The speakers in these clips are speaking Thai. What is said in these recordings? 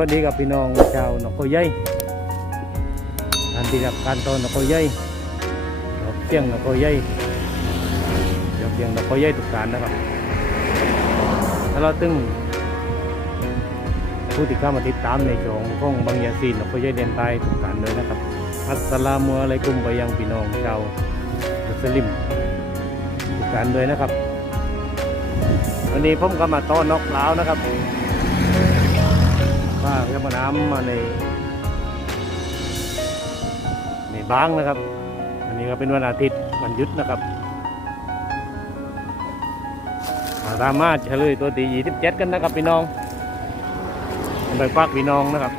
วัสดีกับพี่น้องชาวนกโกยัยการที่รับการตอนนกโกยัยดอกเสียงนกโกยัยดอกเสียงนกโกยัยทุกการนะครับแล้วเราตึงผู้ที่เข้ามาติดตามในช่องของบางยาซีนนกโกยัยเดนไทยทุกการเลยนะครับ อัสลามุอะลัยกุมไปยังพี่น้องชาวมุสลิมทุกการเลยนะครับ วันนี้ผมก็มาต้อนนกลานะครับ ว่าเรือมาน้ำมาในในบ้างนะครับ อันนี้ก็เป็นวันอาทิตย์วันหยุดนะครับมาตามมาเฉลยตัวตียี่สิบเจ็ดกันนะครับพี่น้องไปฝากพี่น้องนะครับ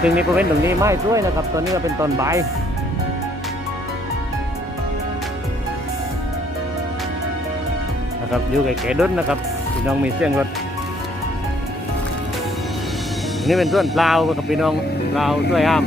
ซึ่งนี้บริเวณตรงนี้ไม้ด้วยนะครับตอนนี้ก็เป็นตอนใบนะครับอยู่กับแก่ด้นนะครับ พี่น้องมีเสียงรถ นนี้เป็นส่วนเปล่าครับพี่น้องเปล่าด้วยอ้าม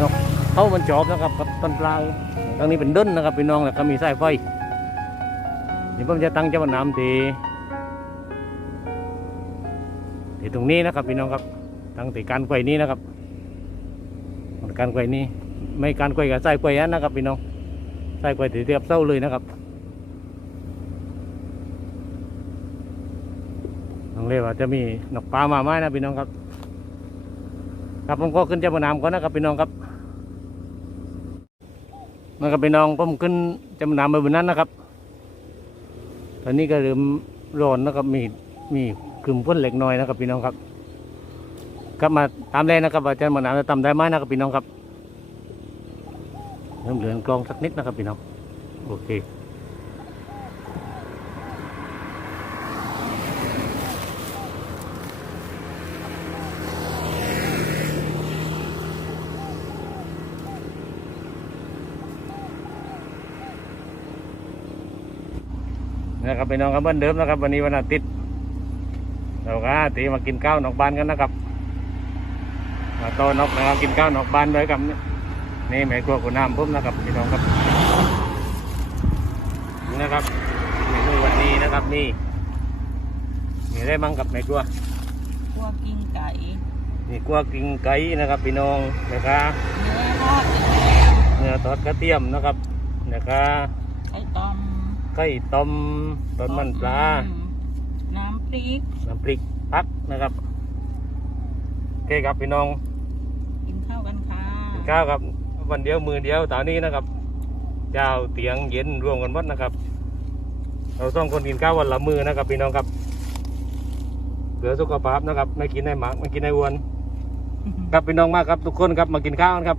นกเข้ามันจอบนะครับกับต้นเปล่าตรงนี้เป็นด้นนะครับพี่น้องแล้วก็มีสายไฟนี่ผมจะตั้งเจ้าน้ำทีที่ตรงนี้นะครับพี่น้องครับตั้งที่การไกวนี้นะครับการไกวนี้ไม่การไกวกับสายไกวนะครับพี่น้องสายไกวถือเทียบเส้าเลยนะครับ น้อง เรียกว่าจะมีนกปลามาไหมนะพี่น้องครับ ครับผมก็ขึ้นเจ้าบนน้ำก่อนนะครับพี่น้องครับนะครับพี่น้องผมขึ้นเจ้าบนน้ำไปบนนั้นนะครับ ตอนนี้ก็เริ่มร้อนนะครับมีมีกลุ่มพ่นเล็กน้อยนะครับพี่น้องครับครับมาตามแรงนะครับว่าเจ้าบนน้ำจะทำได้ไหมนะครับพี่น้องครับเริ่มเหลือนกลองสักนิดนะครับพี่น้องโอเค นะครับพี่น้องครับเหมือนเดิมนะครับ วันนี้วันอาทิตย์เราก็ตีมากินข้าวนอกบ้านกันนะครับมาโตอนอกนะครับกินข้าวนอกบ้านด้วยกันนี่นี่แม่ครัวคุณน้ำพุ่มนะครับพี่น้องครับนี่นะครับเมนูวันนี้นะครับนี่มีอะไรบ้างกับแม่ครัวพวกกิ้งไก่นี่กัวกิงไก่นะครับพี่น้องนะครับเนื้อทอดเนื้อทอดกระเทียมนะครับนะครับไข่ต้ม ไก่ต้มต้นมันปลาอืมน้ำพริก น้ำพริกพักนะครับโอเคครับพี่น้องกินข้าวกันค่ะกินข้าวครับ วันเดียวมือเดียวตอนนี้นะครับเจ้าเตียงเย็นรวมกันหมดนะครับ เราต้องคนกินข้าววันละมือนะครับ พี่น้องครับเพื่อสุขภาพนะครับ ไม่กินให้หมากไม่กินให้อ้วน ครับพี่น้องมากครับทุกคนครับมากินข้าวกันครับ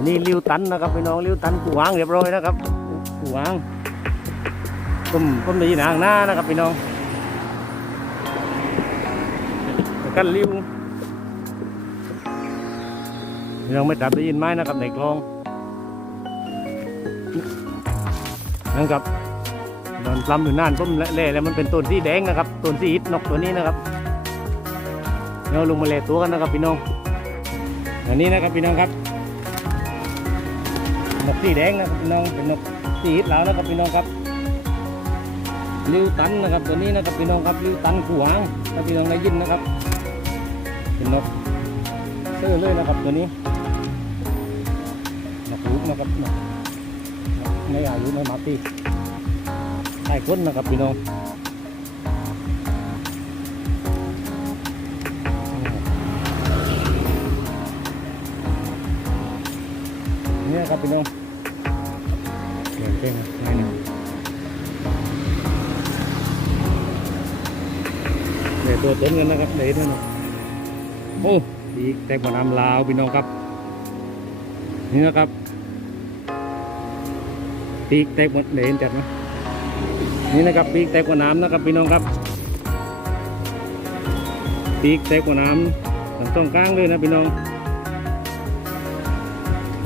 ตัวนี้ริ้วตันนะครับพี่น้องริ้วตันกูวางเรียบร้อยนะครับกูวางต้มต้มในหนางหน้านะครับพี่น้องกันริ้วพี่น้องไม่จับได้ยินไหมนะครับในกลองนั่นครับนอนลำอยู่นานต้มเละแล้วมันเป็นต้นสีแดงนะครับต้นสีอิฐนกตัวนี้นะครับเราลงมาเลตัวกันนะครับพี่น้องอันนี้นะครับพี่น้องครับ นกสีแดงนะครับพี่น้องเป็นนกสีฮิตแล้วนะครับพี่น้องครับลิวตันนะครับตัวนี้นะครับพี่น้องครับลิวตันขวางถ้าพี่น้องได้ยินนะครับ เป็นนกเสื้อเลยนะครับตัวนี้นกลูกนะครับในอายุในมาตีใต้ก้นนะครับพี่น้อง เนี่ยครับพี่น้องเดี๋ยวเพ่งนะง่ายหนะเดี๋ยวตัวต้นกันนะครับเดี๋ยวนั่นนโอ้ปีแตงกบนน้ำลาวพี่น้องครับ นี่นะครับปีกแตกบนเดี๋ยวเห็นจัดไหมนี่นะครับปีกแตกบนน้ำนะครับพี่น้องครับปีกแตกบนน้ำทั้องข้างเลยนะพี่น้อง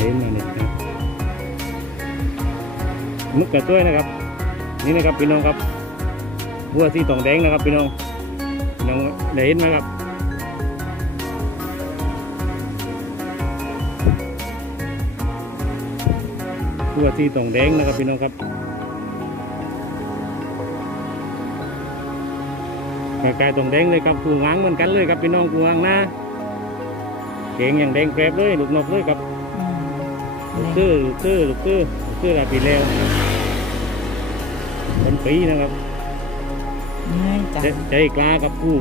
ห็นมาเนี่ยครับมุกกระต้วยนะครับ นี่นะครับพี่น้องครับบัวสีตองแดงนะครับพี่น้องพี่น้องได้เห็นไหมครับบัวสีตองแดงนะครับพี่น้องครับกายตองแดงเลยครับกูงางเหมือนกันเลยครับพี่น้องกูงางน้าเก่งอย่างแดงแกรบเลยลูกนกเลยครับ ตื้อลูกตื้อลูกตื้อลูกตื้อลาปีแล้วเป็นปีนะครับง่ายจัใจงใจกล้ากับผู้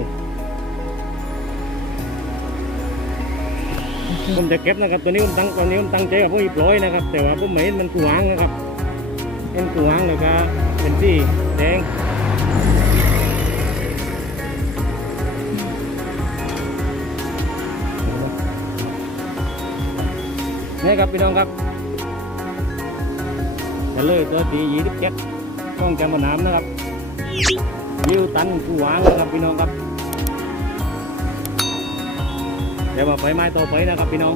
ผมจะเก็บนะครับตัวนี้ผมตั้งตอนนี้ผมตั้งใจกับพวกอีปลอยนะครับ แต่ว่าผมไม่เห็นมันกูหางนะครับเห็นกูหางเลยก็เป็นสีแดง ครับพี่น้องครับจะเลยตัวตียี่สิบเจ็ดต้องแกมน้ำนะครับยิวตันกูวางนะครับพี่น้องครับเดี๋ยวมาไฟไม้ต่อไปนะครับพี่น้อง